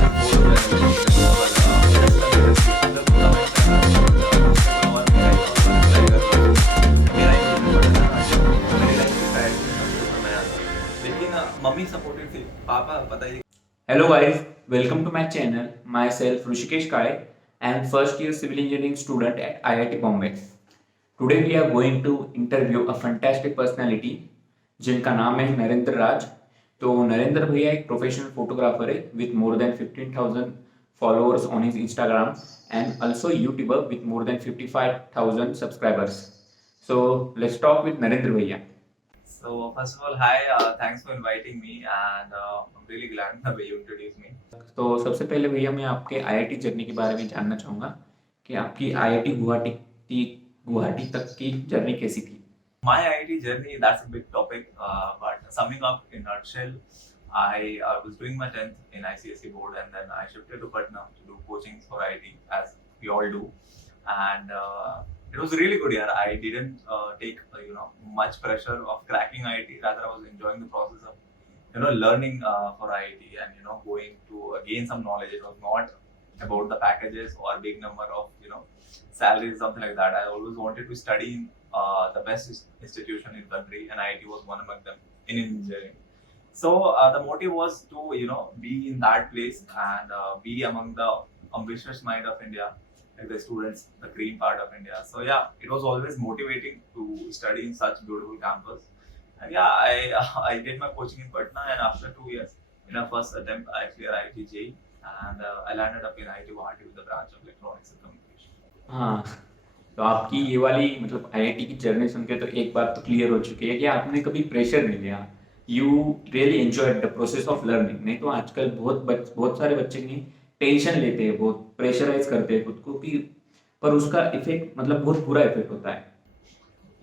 लेकिन mummy supported थी, पापा पता ही। Hello guys, welcome to my channel. Myself Rushikesh Kale. I am first year civil engineering student at IIT Bombay. Today we are going to interview a fantastic personality जिनका नाम है नरेंद्र राज. तो नरेंद्र भैया एक प्रोफेशनल फोटोग्राफर है with more than 15,000 followers on his Instagram and also YouTuber with more than 55,000 subscribers. So let's talk with Narendra भैया. So first of all, hi, thanks for inviting me, and I'm really glad the way you introduced me. तो सबसे पहले भैया मैं आपके IIT journey के बारे में जानना चाहूँगा कि आपकी आईआईटी गुवाहाटी तक की जर्नी कैसी थी. My IIT journey, that's a big topic, but summing up in a nutshell, I was doing my 10th in ICSE board, and then I shifted to Patna to do coaching for IIT, as we all do, and it was really good year. I didn't take much pressure of cracking IIT. Rather, I was enjoying the process of learning for IIT and going to gain some knowledge. It was not about the packages or big number of salaries, something like that. I always wanted to study in the best institution in country, and IIT was one among them in engineering. So the motive was to be in that place and be among the ambitious mind of India, like the students, the green part of India. So yeah, it was always motivating to study in such beautiful campus. And yeah, I did my coaching in Patna, and after 2 years, in our first attempt, I cleared IIT JEE, and I landed up in IIT Guwahati with the branch of electronics and communication. हाँ, तो आपकी ये वाली मतलब IIT की journey सुन के तो एक बात तो क्लियर हो चुकी है कि आपने कभी प्रेशर नहीं लिया. You really enjoyed the process of learning. नहीं तो आजकल बहुत सारे बच्चे नहीं टेंशन लेते हैं, बहुत प्रेशराइज करते हैं खुद को कि पर उसका इफेक्ट मतलब बहुत बुरा इफेक्ट होता है.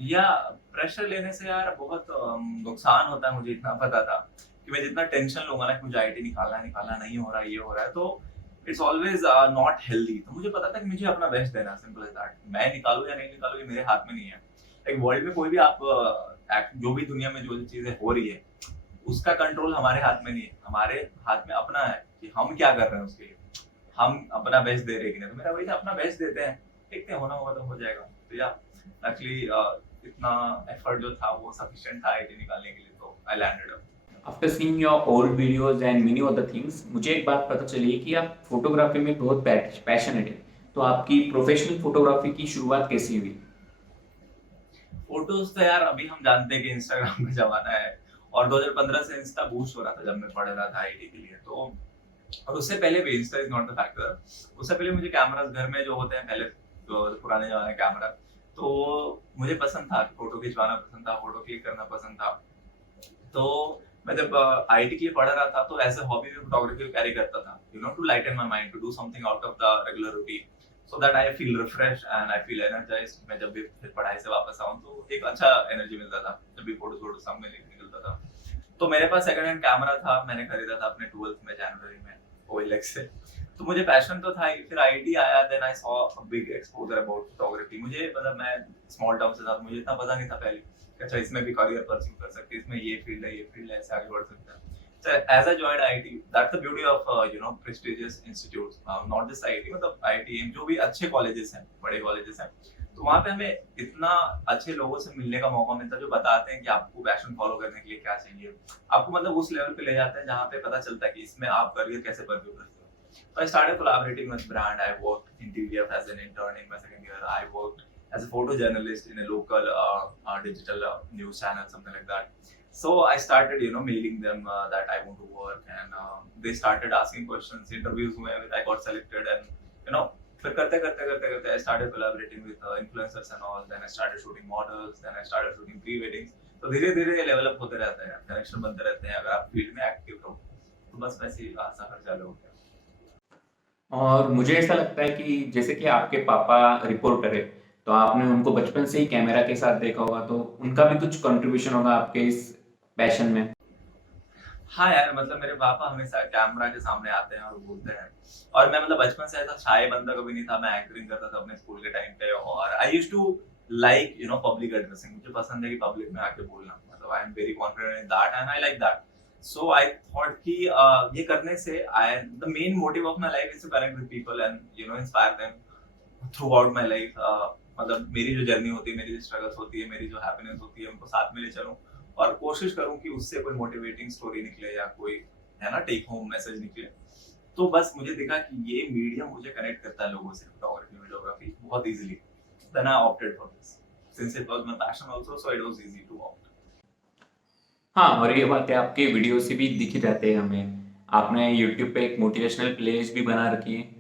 या प्रेशर लेने से यार बहुत नुकसान होता है. मुझे इतना पता था कि मैं जितना टेंशन लूंगा ना कि मुझे आईटी निकालना नहीं हो रहा, ये हो रहा है, तो इट्स ऑलवेज नॉट हेल्दी. तो मुझे पता था कि मुझे अपना बेस्ट देना, सिंपल एज दैट. मैं निकालू या नहीं निकालू, ये मेरे हाथ में नहीं है. एक वर्ल्ड में कोई भी आप जो भी दुनिया में जो चीजें हो रही है, उसका कंट्रोल हमारे हाथ में नहीं है. हमारे हाथ में अपना है कि हम क्या कर रहे हैं उसके लिए. हम अपना बेस्ट दे रहे हैं कि नहीं. तो मेरा वही था, अपना बेस्ट देते हैं, देखते हैं, होना होगा तो हो जाएगा. तो या एक्चुअली इतना एफर्ट जो था वो सफिशिएंट था आईटी निकालने के लिए, तो I landed up. After seeing your old videos and many other things, मुझे एक बात पता चली है कि आप फोटोग्राफी में बहुत पैशनेट है. तो आपकी प्रोफेशनल फोटोग्राफी की शुरुआत कैसी हुई? फोटोज तो यार अभी हम जानते हैं कि इंस्टाग्राम का जमाना है, और 2015 से इंस्टा बूस्ट हो रहा था जब मैं पढ़ रहा था आईटी के लिए. तो और उससे पहले भी Insta is not the factor. उससे पहले मुझे कैमरास घर में जो होते हैं पहले, जो पुराने जमाने कैमरा, तो मुझे पसंद था, फोटो खिंचवाना पसंद था, फोटो क्लिक करना पसंद था. तो मैं जब आईटी के लिए पढ़ रहा था तो एज ए हॉबी में फोटोग्राफी कैरी करता था, to lighten my mind, to do something out of the regular routine, so that I feel refresh and I feel energized. मैं जब भी फिर पढ़ाई से वापस आऊं तो एक अच्छा एनर्जी मिलता था जब भी फोटो सामने निकलता था. तो मेरे पास सेकंड हैंड कैमरा था, मैंने खरीदा था अपने 12th में जनवरी में OLX से. तो मुझे पैशन तो था ही. फिर आईटी आया, then I saw a big exposure about photography. मुझे मतलब मैं स्मॉल टाउन से था, मुझे इतना पता नहीं था पहले. अच्छा, इसमें भी करियर परस्यू कर सकते हैं, इसमें ये फील्ड है, ऐसे आगे बढ़ सकते हैं. So as I joined IIT, that's the beauty of prestigious institutes, not just IIT, मतलब IIT जो भी अच्छे कॉलेजेस हैं, बड़े कॉलेजेस हैं, तो वहाँ पे हमें इतना अच्छे लोगों से मिलने का मौका मिलता है जो बताते हैं कि आपको पैशन फॉलो करने के लिए क्या चाहिए. आपको मतलब उस लेवल पे ले जाते हैं जहाँ पे पता चलता है कि इसमें आप करियर कैसे परस्यू करते हो. So I started collaborating with brand. I worked in TVF as an intern in my second year. I worked as a photojournalist in a local digital news channel, something like that. So I started, mailing them that I want to work, and they started asking questions. Interviews में I got selected, and फिर करते I started collaborating with influencers and all. Then I started shooting models. Then I started shooting pre-weddings. तो धीरे-धीरे level up होते रहते हैं, connection बनते रहते हैं अगर आप फील्ड में एक्टिव रहो. तो बस वैसे ही सफर चालू हो गया. और मुझे ऐसा लगता है कि जैसे कि आपके पापा रिपोर्टर है, तो आपने उनको बचपन से ही कैमरा के साथ देखा होगा, तो उनका भी कुछ कंट्रीब्यूशन होगा आपके इस पैशन में. हाँ यार, मतलब मेरे पापा हमेशा कैमरा के सामने आते हैं और बोलते हैं. और मैं मतलब बचपन से ऐसा शाय बंदा कभी नहीं था. मैं एंकरिंग करता था अपने स्कूल के टाइम पे, और I used to like public addressing. मुझे पसंद है कि पब्लिक में आके बोलना. मतलब I am very confident in that and I like that. So I thought कि ये करने से I the main motive of my life is to connect with people and inspire them throughout my life. मतलब मेरी जो journey होती है, मेरी जो स्ट्रगल्स होती है, मेरी जो हैप्पीनेस होती है, उनको साथ में ले चलूं और कोशिश करूं कि उससे कोई मोटिवेटिंग स्टोरी निकले या कोई है ना टेक होम मैसेज निकले। तो बस मुझे दिखा कि ये मीडियम मुझे कनेक्ट करता है लोगों से, फोटोग्राफी वीडियोग्राफी बहुत easily. Then I opted for this since it was my passion also, so it was easy to opt. हाँ, और ये बात है, आपके वीडियो से भी दिख जाते हैं हमें। आपने यूट्यूब पे एक मोटिवेशनल प्लेलिस्ट भी बना रखी है,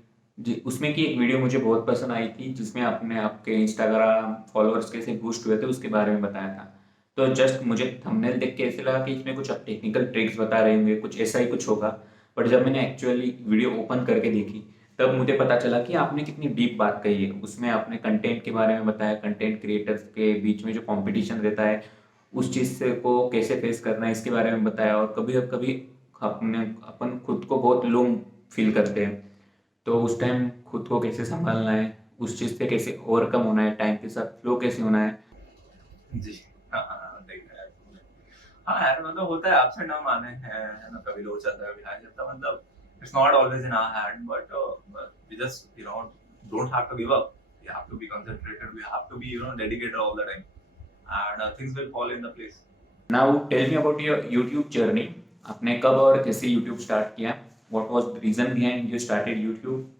उसमें की एक वीडियो मुझे बहुत पसंद आई थी, जिसमें आपने आपके इंस्टाग्राम फॉलोअर्स कैसे बूस्ट हुए थे उसके बारे में बताया था। तो जस्ट मुझे थंबनेल देख के ऐसे लगा कि इसमें कुछ आप टेक्निकल ट्रिक्स बता रहे होंगे, कुछ ऐसा ही कुछ होगा। बट जब मैंने एक्चुअली वीडियो ओपन करके देखी, तब मुझे पता चला कि आपने कितनी डीप बात कही है। उसमें आपने कंटेंट के बारे में बताया, कंटेंट क्रिएटर्स के बीच में जो कंपटीशन रहता है उस चीज़ से को कैसे फेस करना है इसके बारे में बताया। और कभी कभी अपने अपन खुद को बहुत लो फील करते हैं, तो उस टाइम खुद को कैसे संभालना है, उस चीज़ से कैसे ओवरकम होना है, टाइम के साथ फ्लो कैसे होना है। जी। हाँ, देख रहा है तुमने। हाँ यार, मतलब होता है, अप्स एंड डाउन आने हैं, है ना, कभी लो चलता है कभी हाई चलता है। मतलब it's not always in our hand, but we just don't have to give up. We have to be concentrated, we have to be dedicated all the time and things will fall in the place. Now tell me about your YouTube journey. आपने कब और कैसे YouTube start किया? What was the reason behind you started YouTube?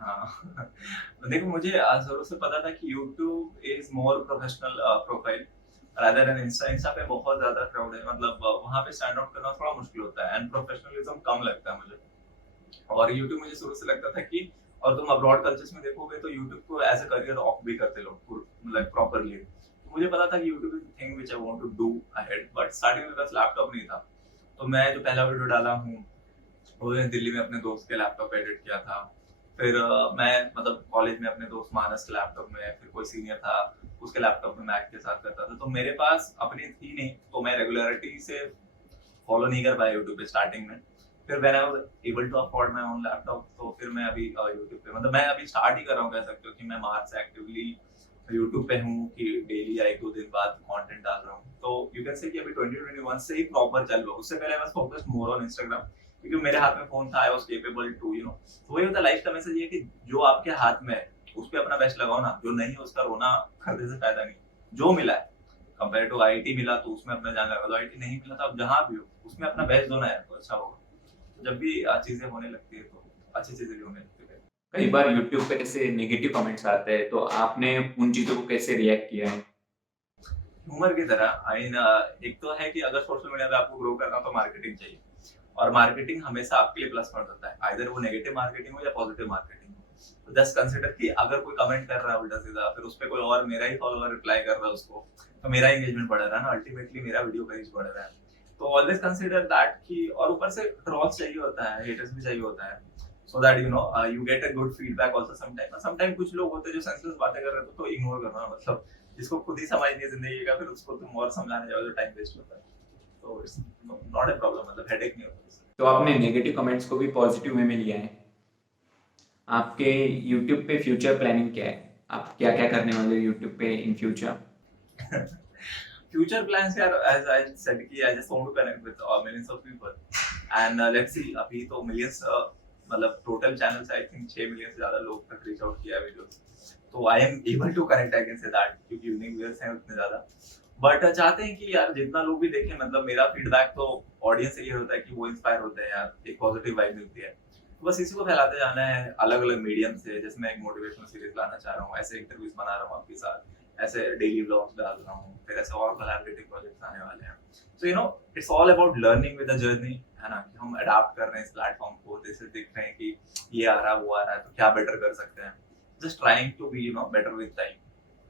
हाँ। देखो, मुझे शुरू से पता था कि YouTube is more professional profile rather than Insta. Insta पे बहुत ज्यादा क्राउड है, मतलब वहां पे स्टैंड आउट करना थोड़ा मुश्किल होता है एंड प्रोफेशनलिज्म कम लगता है मुझे। और YouTube मुझे शुरू से लगता था कि, और तुम अब्रॉड कल्चर्स में देखोगे तो YouTube को एज अ करियर ऑफ भी करते लोग, मतलब प्रॉपरली। तो मुझे पता था कि YouTube is thing which I want to do ahead, but starting में बस लैपटॉप नहीं था। तो मैं जो पहला वीडियो डाला हूँ वो मैंने दिल्ली में अपने दोस्त के लैपटॉप पे एडिट किया था। फिर मैं मतलब कॉलेज में अपने दोस्त मानस के लैपटॉप में, फिर कोई सीनियर था उसके लैपटॉप में मैक के साथ करता था। तो मेरे पास अपनी थी नहीं, तो मैं रेगुलरिटी से फॉलो नहीं कर पाया यूट्यूब पे स्टार्टिंग में। फिर when I was able to afford my own laptop, तो फिर मैं अभी यूट्यूब पे, मतलब मैं अभी स्टार्ट ही कर रहा हूँ, कह सकते हो कि मैं मार्च से एक्टिवली यूट्यूब पे हूँ कि डेली या एक दो दिन बाद कंटेंट डाल रहा हूँ। तो यू कैन से कि अभी 2021 से ही प्रॉपर चल रहा है। उससे पहले I was focused more on Instagram, क्योंकि मेरे हाथ में फोन था, आई वाज केपेबल टू तो वही होता है लाइफ का मैसेज, ये कि जो आपके हाथ में है उस पे अपना बेस्ट लगाओ ना, जो नहीं है उसका रोना खरीदने से फायदा नहीं। जो मिला है, कंपेयर टू आईटी मिला तो उसमें अपना जान लगा दो, आईटी नहीं मिला तो आप जहां भी हो उसमें अपना बेस्ट दो ना यार, तो अच्छा होगा। तो जब भी चीजें होने लगती है तो अच्छी चीजें भी होने लगती है। कई बार यूट्यूब पे कैसे नेगेटिव कमेंट्स आते हैं, तो आपने उन चीज़ों को कैसे रिएक्ट किया है? ह्यूमर की तरह आई मीन, एक तो है कि अगर सोशल मीडिया पे आपको ग्रो करना हो तो मार्केटिंग चाहिए, और मार्केटिंग हमेशा आपके लिए प्लस पॉइंट होता है, आइदर वो नेगेटिव मार्केटिंग हो या पॉजिटिव मार्केटिंग हो। तो जस्ट कंसीडर कि अगर कोई कमेंट कर रहा है उल्टा सीधा, फिर उस पे कोई और मेरा ही फॉलोअर रिप्लाई कर रहा है उसको, तो मेरा एंगेजमेंट बढ़ रहा है ना, अल्टीमेटली मेरा वीडियो का रीच बढ़ रहा है। तो ऑलवेज कंसीडर दैट कि, और ऊपर से ट्रॉल्स चाहिए होता है, हेटर्स भी चाहिए होता है, so that you get a good feedback also sometime कुछ लोग होते हैं जो सेंसलेस बातें कर रहे हैं, तो इग्नोर करना, मतलब जिसको खुद ही समझ नहीं है जिंदगी का, फिर उसको तुम और समझाने जाओ तो टाइम वेस्ट होता है। तो इट्स नॉट अ प्रॉब्लम, मतलब हेडेक नहीं होता इससे। तो आपने नेगेटिव कमेंट्स को भी पॉजिटिव वे में लिया है। आपके यूट्यूब पे फ्यूचर प्लानिंग क्या है? आप क्या क्या करने वाले हो यूट्यूब पे इन फ्यूचर? फ्यूचर प्लान्स यार, एज आई सेड कि I just want to connect with millions of people and let's see. अभी तो मिलियंस, मतलब total channels I think 6 million से ज्यादा लोग तक रीच आउट किया वीडियोस। तो I am able to connect, I can say that, क्योंकि यूनिक व्यूअर्स हैं उतने ज्यादा। बट चाहते हैं कि यार जितना लोग भी देखें, मतलब मेरा फीडबैक तो ऑडियंस से ये होता है कि वो इंस्पायर होते हैं यार, एक पॉजिटिव वाइब मिलती है। तो बस इसी को फैलाते जाना है अलग अलग मीडियम से। जैसे मैं एक मोटिवेशनल सीरीज लाना चाह रहा हूँ, ऐसे इंटरव्यूज बना रहा हूँ आपके साथ, ऐसे डेली व्लॉग्स डाल रहा हूँ, फिर ऐसे और कोलैबोरेटिव प्रोजेक्ट्स आने वाले हैं। So it's all about learning with the journey, है ना, कि हम अडॉप्ट कर रहे हैं इस प्लेटफॉर्म को, जैसे देख रहे हैं कि ये आ रहा है वो आ रहा है, तो क्या बेटर कर सकते हैं, just trying to be better with time.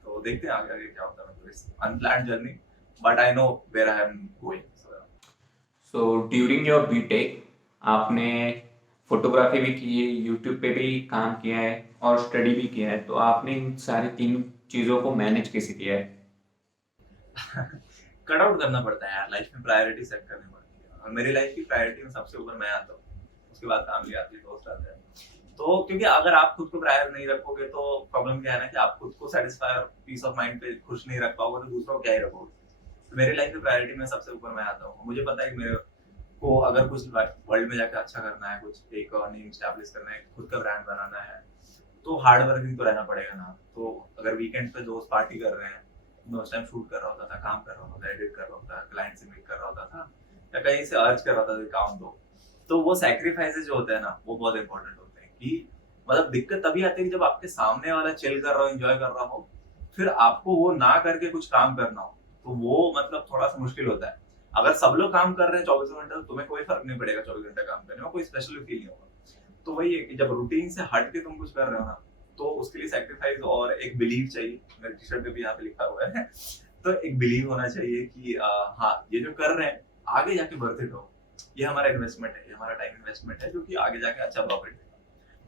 तो देखते हैं आगे आगे क्या होता है, मतलब it's unplanned journey, but I know where I am going. So during your BTech आपने फोटोग्राफी भी की है, यूट्यूब पे भी काम किया है और स्टडी भी किया है, तो आपने इन सारी तीन चीज़ों को मैनेज कैसे किया है? कट आउट करना पड़ता है यार, लाइफ में प्रायोरिटी सेट करनी पड़ती है, और मेरी लाइफ की प्रायोरिटी में सबसे ऊपर मैं आता हूँ, उसके बाद फैमिली आती है, दोस्त आते हैं। तो क्योंकि अगर आप खुद को प्रायर नहीं रखोगे तो प्रॉब्लम क्या है ना, कि आप खुद को सेटिस्फाई और पीस ऑफ माइंड पे खुश नहीं रख पाओगे, तो दूसरों को क्या ही रखोगे। मेरे लाइफ की प्रायोरिटी में सबसे ऊपर मैं आता हूँ। मुझे पता है कि मेरे को अगर कुछ वर्ल्ड में जाकर अच्छा करना है, कुछ एक नेम स्टैब्लिश करना है, खुद का ब्रांड बनाना है, तो हार्ड वर्किंग तो रहना पड़ेगा ना। तो अगर वीकेंड पे दोस्त पार्टी कर रहे हैं, मैं उस टाइम शूट कर रहा होता था, काम कर रहा होता था, एडिट कर रहा होता था, क्लाइंट से मीट कर रहा होता था, या कहीं से अर्ज कर रहा था काम दो। तो वो सैक्रिफाइसेस जो होते हैं ना, वो बहुत इंपॉर्टेंट होते हैं कि मतलब दिक्कत तभी आती है कि जब आपके सामने वाला चिल कर रहा हो, एंजॉय कर रहा हो, फिर आपको वो ना करके कुछ काम करना हो, तो वो मतलब थोड़ा सा मुश्किल होता है। अगर सब लोग काम कर रहे हैं 24 घंटे, तो तुम्हें कोई फर्क नहीं पड़ेगा 24 घंटे काम करने में, कोई स्पेशल फील नहीं होगा। तो वही है कि जब रूटीन से हट के तुम कुछ कर रहे हो ना, तो उसके लिए सैक्रिफाइस और एक बिलीव चाहिए। मेरे टी शर्ट पे भी यहाँ पे लिखा हुआ है तो एक बिलीव होना चाहिए कि हाँ, ये जो कर रहे हैं आगे जाके वर्थ इट हो। ये हमारा इन्वेस्टमेंट है, ये हमारा टाइम इन्वेस्टमेंट है, जो कि आगे जाके अच्छा प्रॉफिट देगा।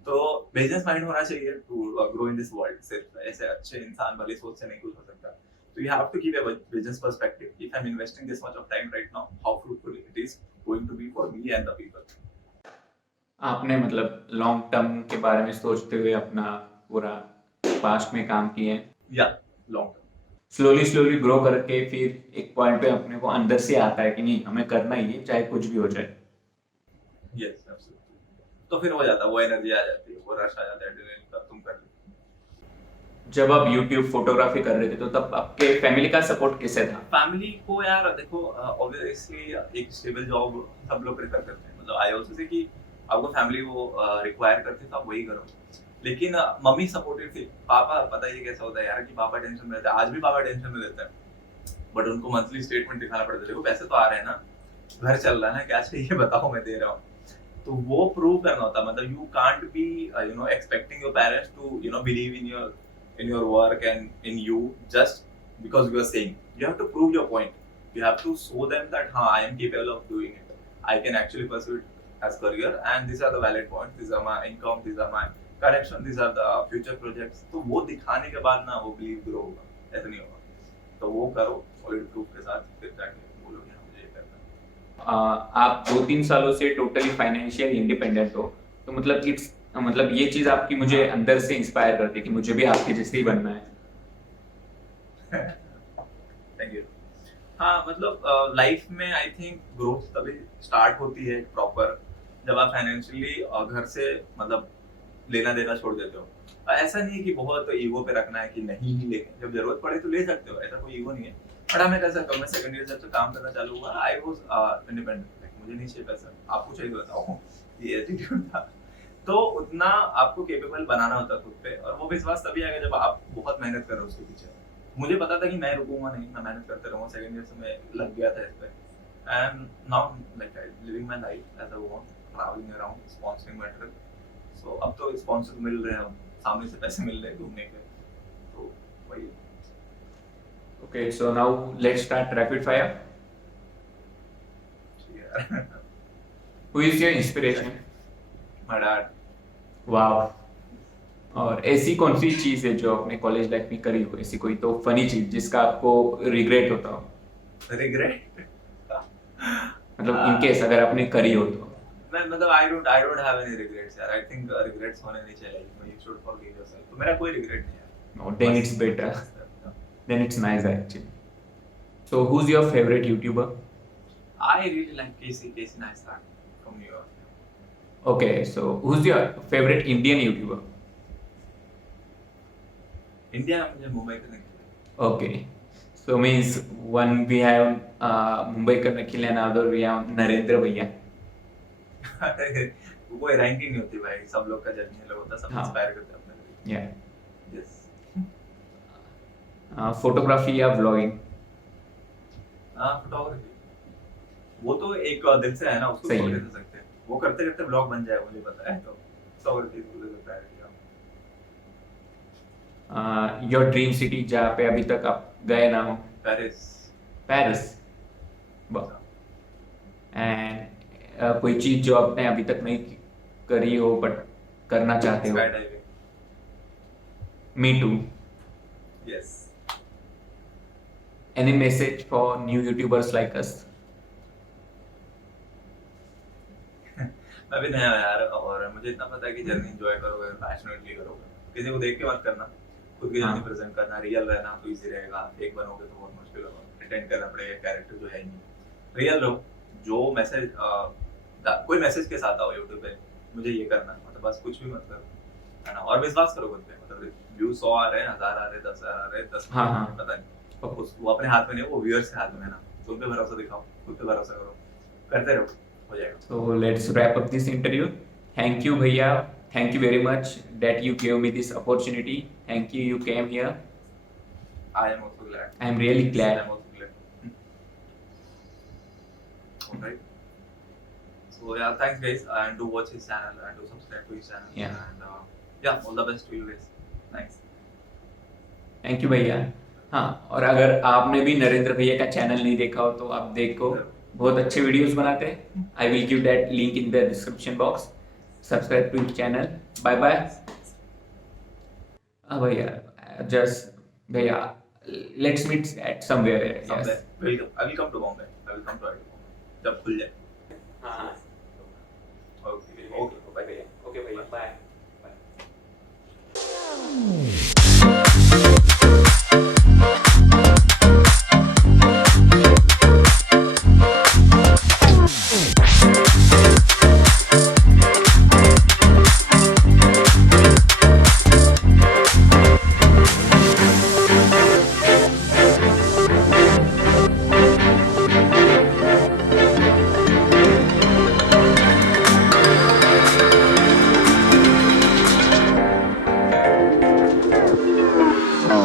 तो बिजनेस माइंड होना चाहिए to grow in this world. सिर्फ ऐसे अच्छे इंसान वाली सोच से नहीं कुछ हो सकता। So you have to keep a business perspective. If I'm investing this much of time right now, how fruitful it is going to be for me and the people. आपने मतलब लॉन्ग टर्म के बारे में सोचते हुए अपना पूरा past में काम किए हैं, Yeah, long term. Slowly slowly grow करके फिर एक पॉइंट पे अपने को अंदर से आता है कि नहीं हमें करना ही है चाहे कुछ भी हो जाए। Yes, absolutely. तो फिर हो जाता है, वो एनर्जी आ जाती है, वो रश आ जाता है, एड्रेनलिन का, तुम कर लो। जब आप यूट्यूब फोटोग्राफी कर रहे थे तो तब आपके फैमिली का सपोर्ट कैसे था? फैमिली को यार देखो, ऑब्वियसली एक स्टेबल जॉब सब लोग प्रेफर करते हैं। मतलब आई आल्सो से कि आपको फैमिली वो रिक्वायर करते तो आप वही करो। लेकिन मम्मी सपोर्टिव थी। पापा पता ही कैसा होता है यार कि पापा टेंशन में रहते हैं, आज भी पापा टेंशन में रहते हैं। बट उनको मंथली स्टेटमेंट दिखाना पड़ता है, देखो पैसे तो आ रहे हैं ना, घर चल रहा है ना, क्या चाहिए बताओ मैं दे रहा हूँ। तो वो प्रूव करना होता है। मतलब you can't be expecting your parents to believe in your work and in you just because you are saying. You have to prove your point. You have to show them that I am capable of doing it. I can actually pursue it as career, and these are the valid points. These are my income. These are my connection. These are the future projects. तो वो दिखाने के बाद ना वो believe grow होगा, ऐसा नहीं होगा। तो वो करो solid proof के साथ, फिर जाके बोलोगे हाँ मुझे ये करना है। आप 2-3 सालों से टोटली फाइनेंशियल इंडिपेंडेंट हो, तो मतलब ये चीज आपकी मुझे अंदर से इंस्पायर करती है कि मुझे भी आपके जैसे ही बनना है। Thank you. हाँ मतलब लाइफ में आई थिंक ग्रोथ तभी स्टार्ट होती है प्रॉपर, जब आप फाइनेंशियली घर से मतलब लेना देना छोड़ देते हो। ऐसा नहीं है कि बहुत ईगो पे रखना है कि नहीं ही लेंगे, जब जरूरत पड़े तो ले सकते हो, ऐसा कोई ईगो नहीं है। बट हाँ मैं कह सकता हूँ, मैं सेकंड ईयर जब से काम करना चालू हुआ, आई वाज इंडिपेंडेंट। मुझे नहीं चाहिए पैसा, आपको चाहिए बताओ, ये एटीट्यूड था। तो उतना आपको केपेबल बनाना होता है खुद पे, और वो विश्वास तभी आएगा जब आप बहुत मेहनत कर रहे हो उसके पीछे। मुझे पता था कि मैं रुकूंगा नहीं, मैं मेहनत करते रहूंगा। सेकंड ईयर से मैं लग गया था इस पे, and now like living my life as I want, travelling around, sponsoring my trip. So अब तो स्पॉन्सर मिल रहे हैं, सामने से पैसे मिल रहे हैं घूमने के, तो वही। Okay, so now let's start rapid fire. Who is your inspiration? My dad. वाह। और ऐसी कौन सी चीज है जो आपने कॉलेज लाइफ में करी हो, ऐसी कोई तो फनी चीज जिसका आपको रिग्रेट होता हो? रिग्रेट मतलब इन केस अगर आपने करी हो तो। मैं मतलब I don't have any regrets यार। आई थिंक रिग्रेट्स होने नहीं चाहिए लाइफ में, यू शुड फॉरगिव योरसेल्फ। तो मेरा कोई रिग्रेट नहीं है। No, then it's better. Then it's nice actually. So who's your favorite YouTuber? I really like Casey Neistat from New York. Okay, so who's your favorite Indian YouTuber? India में मुझे मुंबई का नहीं। Okay, so means one we have Mumbai ka Nikhil and other we have Narendra Bhaiya. वो ranking नहीं होती भाई, सब लोग का जर्नी अलग होता है, सब हाँ। इंस्पायर करते हैं अपने। Yeah. यस। Photography या vlogging? हाँ फोटोग्राफी, वो तो एक दिल से है ना, उसको सही छोड़ है। नहीं सकते। वो करते करते ब्लॉग बन जाए, मुझे पता है। तो फोटोग्राफी मुझे लगता है Your dream city जहाँ पे अभी तक आप गए ना हो? पेरिस। Paris. एंड कोई चीज जो आपने अभी तक नहीं करी हो बट करना चाहते हो? Sky diving. Me too. Yes. Any message for new YouTubers like us? मैं भी नया हूं यार, और मुझे इतना पता है कि जर्नी एंजॉय करोगे, पैशनेटली करोगे, किसी को देख के मत करना, खुद की हाँ। जर्नी प्रेजेंट करना, रियल रहना तो इजी रहेगा। एक बनोगे तो बहुत मुश्किल होगा। प्रिटेंड करना पड़ेगा कैरेक्टर जो है नहीं, रियल रहो। जो मैसेज कोई मैसेज के साथ आओ यूट्यूब पे, मुझे ये करना है, मतलब बस कुछ भी मत करो, है ना। और विश्वास करो खुद पे, मतलब व्यू 100 आ रहे हैं, 1000 आ रहे हैं, 10,000 आ रहे हैं, 10 हाँ, हाँ। पता नहीं, वो अपने हाथ में नहीं, वो व्यूअर्स के हाथ में है ना। तुम पे भरोसा दिखाओ, खुद पे भरोसा करो, करते रहो, हो जाएगा। So let's wrap up this interview. Thank you, Bhaiya. Thank you very much that you gave me this opportunity. Thank you. You came here. I am also glad. I am really I glad. am also glad. Alright. So yeah, thanks guys, and do watch his channel and do subscribe to his channel. Yeah. And yeah, all the best to you guys. Thanks. Thank you भैया। हाँ, और अगर आपने भी नरेंद्र भैया का channel नहीं देखा हो तो आप देखो, बहुत अच्छे वीडियोस बनाते हैं। I will give that link in the description box. Subscribe to channel. Bye bye. हाँ भैया, जस्ट भैया, let's meet at somewhere. Someday. I will come to Bombay. I will come to Bombay. जब खुल जाए। हाँ, Okay. Okay. Bye. Okay भैया, bye bye.